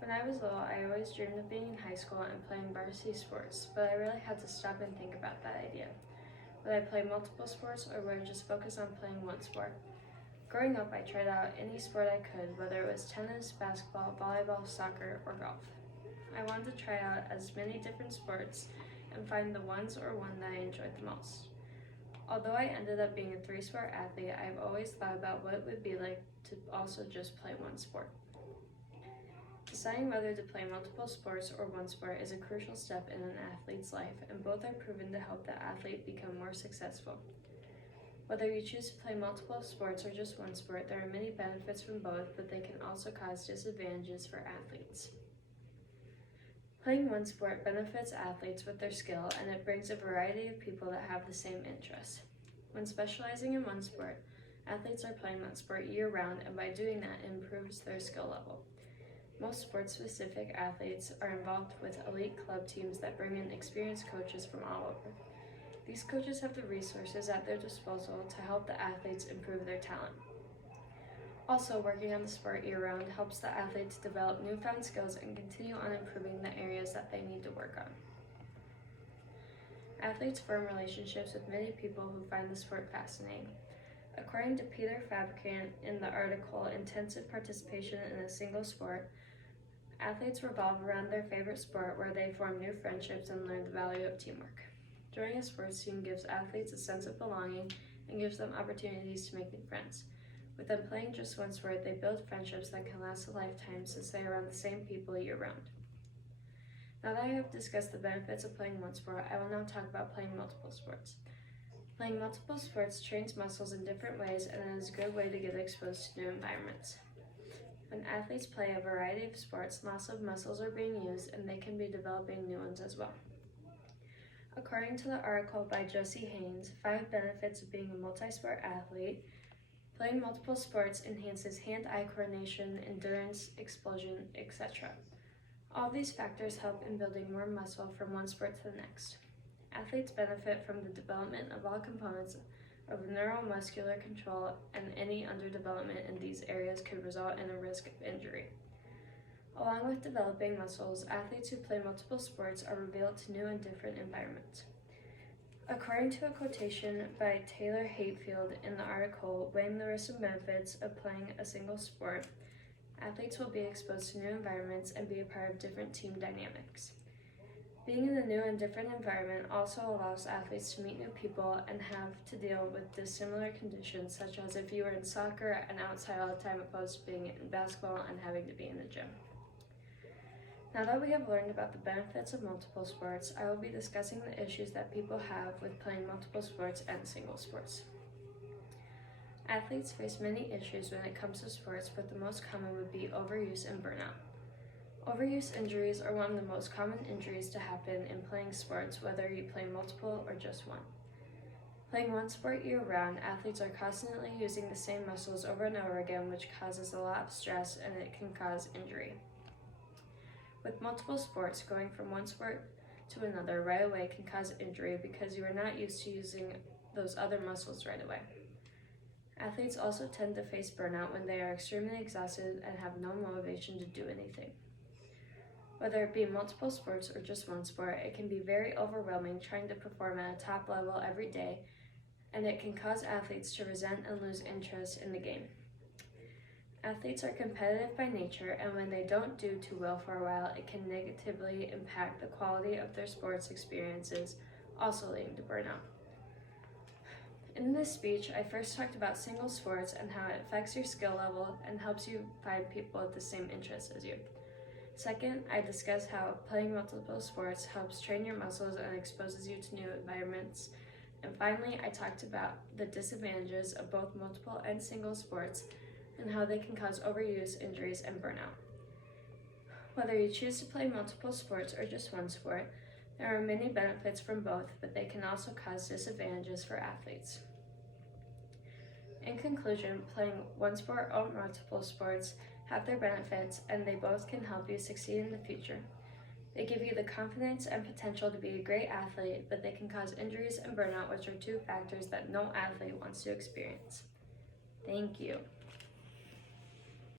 When I was little, I always dreamed of being in high school and playing varsity sports, but I really had to stop and think about that idea. Would I play multiple sports or would I just focus on playing one sport? Growing up, I tried out any sport I could, whether it was tennis, basketball, volleyball, soccer, or golf. I wanted to try out as many different sports and find the ones or one that I enjoyed the most. Although I ended up being a three-sport athlete, I've always thought about what it would be like to also just play one sport. Deciding whether to play multiple sports or one sport is a crucial step in an athlete's life, and both are proven to help the athlete become more successful. Whether you choose to play multiple sports or just one sport, there are many benefits from both, but they can also cause disadvantages for athletes. Playing one sport benefits athletes with their skill, and it brings a variety of people that have the same interests. When specializing in one sport, athletes are playing that sport year-round, and by doing that, it improves their skill level. Most sports-specific athletes are involved with elite club teams that bring in experienced coaches from all over. These coaches have the resources at their disposal to help the athletes improve their talent. Also, working on the sport year-round helps the athletes develop newfound skills and continue on improving the areas that they need to work on. Athletes form relationships with many people who find the sport fascinating. According to Peter Fabricant in the article Intensive Participation in a Single Sport, athletes revolve around their favorite sport where they form new friendships and learn the value of teamwork. Joining a sports team gives athletes a sense of belonging and gives them opportunities to make new friends. With them playing just one sport, they build friendships that can last a lifetime since they are around the same people year-round. Now that I have discussed the benefits of playing one sport, I will now talk about playing multiple sports. Playing multiple sports trains muscles in different ways and is a good way to get exposed to new environments. When athletes play a variety of sports, lots of muscles are being used and they can be developing new ones as well. According to the article by Josie Haynes, 5 benefits of being a multi-sport athlete, playing multiple sports enhances hand-eye coordination, endurance, explosion, etc. All these factors help in building more muscle from one sport to the next. Athletes benefit from the development of all components of neuromuscular control, and any underdevelopment in these areas could result in a risk of injury. Along with developing muscles, athletes who play multiple sports are revealed to new and different environments. According to a quotation by Taylor Hatefield in the article Weighing the Risks and Benefits of Playing a Single Sport, athletes will be exposed to new environments and be a part of different team dynamics. Being in a new and different environment also allows athletes to meet new people and have to deal with dissimilar conditions, such as if you were in soccer and outside all the time opposed to being in basketball and having to be in the gym. Now that we have learned about the benefits of multiple sports, I will be discussing the issues that people have with playing multiple sports and single sports. Athletes face many issues when it comes to sports, but the most common would be overuse and burnout. Overuse injuries are one of the most common injuries to happen in playing sports, whether you play multiple or just one. Playing one sport year-round, athletes are constantly using the same muscles over and over again, which causes a lot of stress and it can cause injury. With multiple sports, going from one sport to another right away can cause injury because you are not used to using those other muscles right away. Athletes also tend to face burnout when they are extremely exhausted and have no motivation to do anything. Whether it be multiple sports or just one sport, it can be very overwhelming trying to perform at a top level every day, and it can cause athletes to resent and lose interest in the game. Athletes are competitive by nature, and when they don't do too well for a while, it can negatively impact the quality of their sports experiences, also leading to burnout. In this speech, I first talked about single sports and how it affects your skill level and helps you find people with the same interests as you. Second, I discussed how playing multiple sports helps train your muscles and exposes you to new environments. And finally, I talked about the disadvantages of both multiple and single sports and how they can cause overuse, injuries, and burnout. Whether you choose to play multiple sports or just one sport, there are many benefits from both, but they can also cause disadvantages for athletes. In conclusion, playing one sport or multiple sports have their benefits, and they both can help you succeed in the future. They give you the confidence and potential to be a great athlete, but they can cause injuries and burnout, which are 2 factors that no athlete wants to experience. Thank you.